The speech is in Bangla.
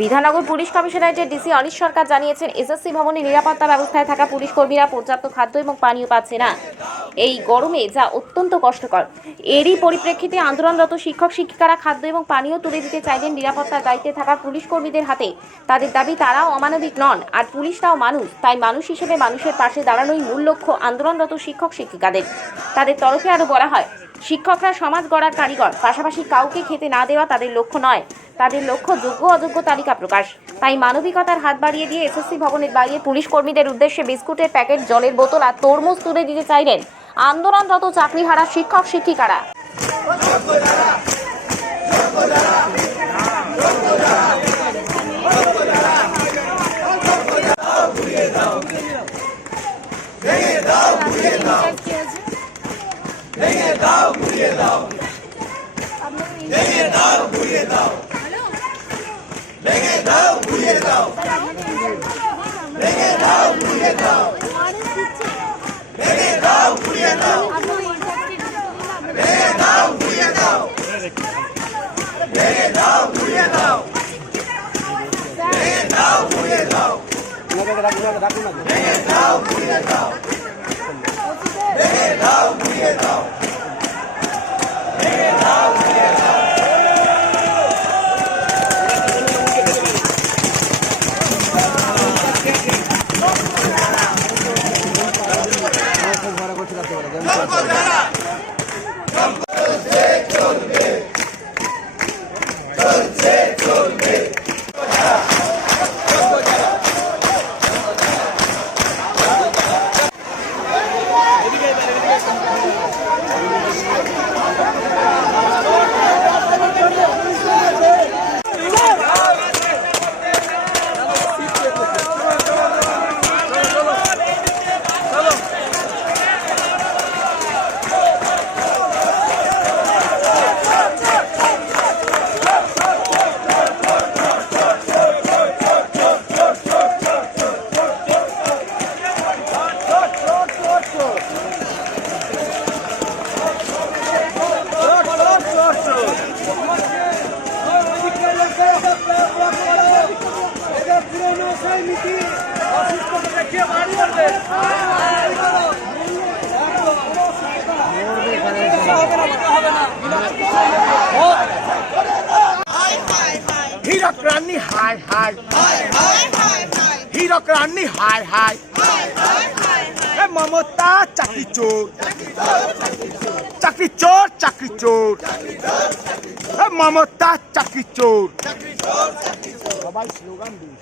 বিধাননগর পুলিশ কমিশনারেটের ডিসি অনিশ সরকার জানিয়েছেন, এসএসসি ভবনে নিরাপত্তা ব্যবস্থায় থাকা পুলিশ কর্মীরা পর্যাপ্ত খাদ্য এবং পানীয় পাচ্ছে না এই গরমে, যা অত্যন্ত কষ্টকর। এরই পরিপ্রেক্ষিতে আন্দোলনরত শিক্ষক শিক্ষিকারা খাদ্য এবং পানীয় তুলে দিতে চাইলেন নিরাপত্তার দায়িত্বে থাকা পুলিশ কর্মীদের হাতে। তাদের দাবি, তারাও অমানবিক নন, আর পুলিশরাও মানুষ, তাই মানুষ হিসেবে মানুষের পাশে দাঁড়ানোই মূল লক্ষ্য আন্দোলনরত শিক্ষক শিক্ষিকাদের। তাদের তরফে আরও বলা হয়, শিক্ষকরা সমাজ গড়ার কারিগর, পাশাপাশি কাউকে খেতে না দেওয়া তাদের লক্ষ্য নয়, তাদের লক্ষ্য যোগ্য অযোগ্য তালিকা প্রকাশ। তাই মানবিকতার হাত বাড়িয়ে দিয়ে এসএসসি ভবনের বাইরে পুলিশ কর্মীদের উদ্দেশ্যে বিস্কুটের প্যাকেট, জলের বোতল আর তরমুজ তুলে দিতে চাইলেন আন্দোলনরত চাকরিহারা শিক্ষক শিক্ষিকারা। হীরক রানী হাই হাই, হীরক রানী হাই হাই, মমতা চাকরি চোর, চাকরি চোর, চাকরি চোর, মমতা চাকরি চোর। সবাই স্লোগান দিন।